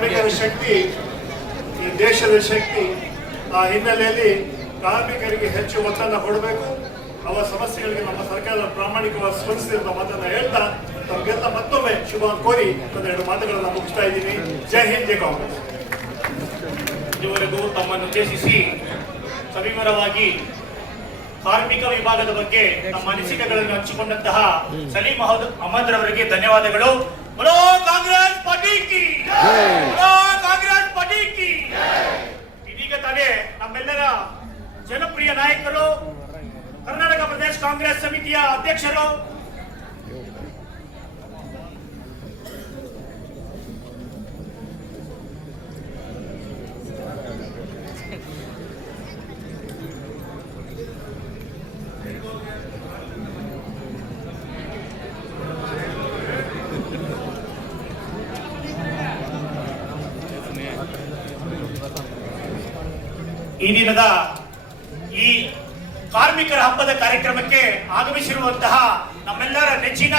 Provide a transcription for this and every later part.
ಕಾರ್ಮಿಕರ ಶಕ್ತಿ ಈ ದೇಶದ ಶಕ್ತಿ. ಆ ಹಿನ್ನೆಲೆಯಲ್ಲಿ ಕಾರ್ಮಿಕರಿಗೆ ಹೆಚ್ಚು ಒತ್ತನ್ನು ಕೊಡಬೇಕು. ಅವರ ಸಮಸ್ಯೆಗಳಿಗೆ ನಮ್ಮ ಸರ್ಕಾರ ಪ್ರಾಮಾಣಿಕವಾಗಿ ಸ್ಪಂದಿಸಿದೆ ಅಂತ ಮಾತನ್ನ ಹೇಳ್ತಾ ತಮಗೆಲ್ಲ ಮತ್ತೊಮ್ಮೆ ಶುಭ ಕೋರಿ ಒಂದೆರಡು ಮಾತುಗಳನ್ನು ಮುಗಿಸ್ತಾ ಇದ್ದೀನಿ. ಜೈ ಹಿಂದ್, ಜೈ ಕಾಂಗ್ರೆಸ್. ಇದುವರೆಗೂ ತಮ್ಮನ್ನು ಉದ್ದೇಶಿಸಿ ಸವಿವರವಾಗಿ ಕಾರ್ಮಿಕ ವಿಭಾಗದ ಬಗ್ಗೆ ತಮ್ಮ ಅನಿಸಿಕೆಗಳನ್ನು ಹಂಚಿಕೊಂಡಂತಹ ಸಲೀಂ ಅಹಮದ್ ರವರಿಗೆ ಧನ್ಯವಾದಗಳು. बोलो ಕಾಂಗ್ರೆಸ್ ಪಾರ್ಟಿ ಕಿ ಜೈ, बोलो ಕಾಂಗ್ರೆಸ್ ಪಾರ್ಟಿ ಕಿ ಜೈ. ಇದೀಗ ತಾನೇ ನಮ್ಮೆಲ್ಲರ ಜನಪ್ರಿಯ ನಾಯಕರು, ಕರ್ನಾಟಕ ಪ್ರದೇಶ ಕಾಂಗ್ರೆಸ್ ಸಮಿತಿಯ ಅಧ್ಯಕ್ಷರು, ಈ ದಿನದ ಈ ಕಾರ್ಮಿಕರ ಹಬ್ಬದ ಕಾರ್ಯಕ್ರಮಕ್ಕೆ ಆಗಮಿಸಿರುವಂತಹ ನಮ್ಮೆಲ್ಲರ ನೆಚ್ಚಿನ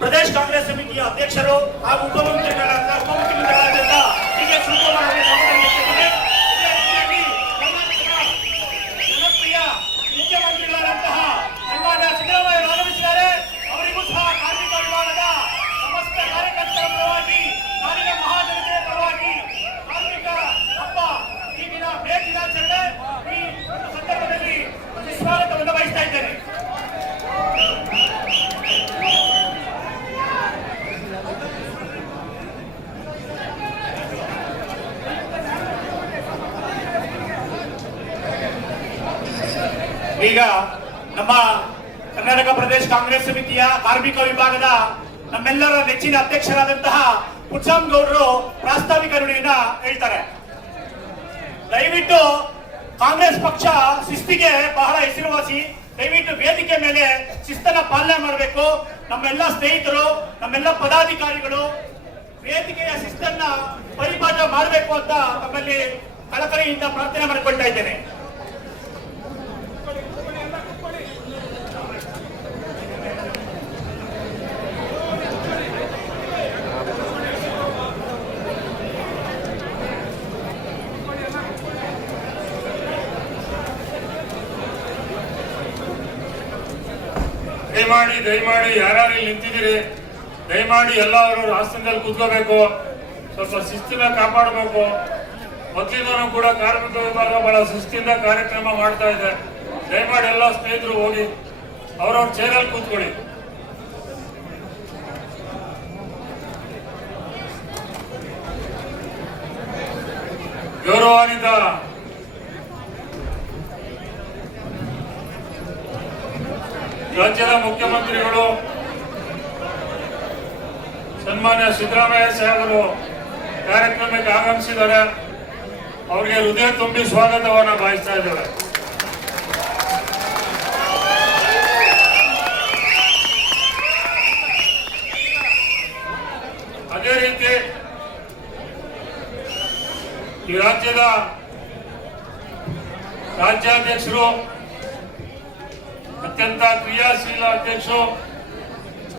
ಪ್ರದೇಶ ಕಾಂಗ್ರೆಸ್ ಸಮಿತಿಯ ಅಧ್ಯಕ್ಷರು ಹಾಗೂ ಉಪಮುಖ್ಯಮಂತ್ರಿಗಳಾದ ಡಿ.ಕೆ. ಶಿವಕುಮಾರ್ ಜನಪ್ರಿಯ ಮುಖ್ಯಮಂತ್ರಿಗಳಾದಂತಹ ಸನ್ಮಾನ್ಯ ಸಿದ್ದರಾಮಯ್ಯ ಆಗಮಿಸಿದ್ದಾರೆ. ಅವರಿಗೂ ಸಹ ಕಾರ್ಮಿಕ ವಿಭಾಗದ ಸಮಸ್ತ ಕಾರ್ಯಕರ್ತರ ಪರವಾಗಿ, ನಾಡಿನ ಮಹಾಜನತೆಯ ಪರವಾಗಿ ಕಾರ್ಮಿಕ ಹಬ್ಬ ಈ ದಿನ ಮೇ ದಿನಾಚರಣೆ ಈ ಸಂದರ್ಭದಲ್ಲಿ ಸ್ವಾಗತವನ್ನು ಬಯಸ್ತಾ ಇದ್ದೇನೆ. ಈಗ ನಮ್ಮ ಕರ್ನಾಟಕ ಪ್ರದೇಶ ಕಾಂಗ್ರೆಸ್ ಸಮಿತಿಯ ಕಾರ್ಮಿಕ ವಿಭಾಗದ ನಮ್ಮೆಲ್ಲರ ನೆಚ್ಚಿನ ಅಧ್ಯಕ್ಷರಾದಂತಹ ಪುಟ್ಸ್ವಾಮಿ ಗೌಡರು ಪ್ರಾಸ್ತಾವಿಕ ನುಡಿಯನ್ನ ಹೇಳ್ತಾರೆ. ದಯವಿಟ್ಟು ಕಾಂಗ್ರೆಸ್ ಪಕ್ಷ ಶಿಸ್ತಿಗೆ ಬಹಳ ಹೆಸರುವಾಸಿ. ದಯವಿಟ್ಟು ವೇದಿಕೆ ಮೇಲೆ ಶಿಸ್ತನ್ನ ಪಾಲನೆ ಮಾಡಬೇಕು. ನಮ್ಮೆಲ್ಲ ಸ್ನೇಹಿತರು, ನಮ್ಮೆಲ್ಲ ಪದಾಧಿಕಾರಿಗಳು ವೇದಿಕೆಯ ಶಿಸ್ತನ್ನ ಪರಿಪಾಠ ಮಾಡಬೇಕು ಅಂತ ತಮ್ಮಲ್ಲಿ ಕಳಕಳಿಯಿಂದ ಪ್ರಾರ್ಥನೆ ಮಾಡಿಕೊಳ್ತಾ ಇದ್ದೇನೆ. ದಯಮಾಡಿ ಯಾರು ಇಲ್ಲಿ ನಿಂತಿದ್ದೀರಿ, ದಯಮಾಡಿ ಎಲ್ಲ ಅವರು ಆಸನದಲ್ಲಿ ಕೂತ್ಕೋಬೇಕು. ಸ್ವಲ್ಪ ಶಿಸ್ತಿನ ಕಾಪಾಡಬೇಕು. ಮೊದಲಿಂದನೂ ಕೂಡ ಕಾರ್ಮಿಕ ವಿಭಾಗ ಬಹಳ ಶಿಸ್ತಿಂದ ಕಾರ್ಯಕ್ರಮ ಮಾಡ್ತಾ ಇದೆ. ದಯಮಾಡಿ ಎಲ್ಲ ಸ್ನೇಹಿತರು ಹೋಗಿ ಅವ್ರವ್ರ ಚೇರಲ್ಲಿ ಕೂತ್ಕೊಳ್ಳಿ. ಗೌರವಾನ್ವಿತ ರಾಜ್ಯದ ಮುಖ್ಯಮಂತ್ರಿಗಳು ಸನ್ಮಾನ್ಯ ಸಿದ್ದರಾಮಯ್ಯ ಸಾಹೇಬರು ಕಾರ್ಯಕ್ರಮಕ್ಕೆ ಆಗಮಿಸಿದ್ದಾರೆ. ಅವರಿಗೆ ಹೃದಯ ತುಂಬಿ ಸ್ವಾಗತವನ್ನು ಬಯಸ್ತಾ ಇದ್ದಾರೆ. ಅದೇ ರೀತಿ ಈ ರಾಜ್ಯದ ರಾಜ್ಯಾಧ್ಯಕ್ಷರು, ಅತ್ಯಂತ ಕ್ರಿಯಾಶೀಲ ಅಧ್ಯಕ್ಷರು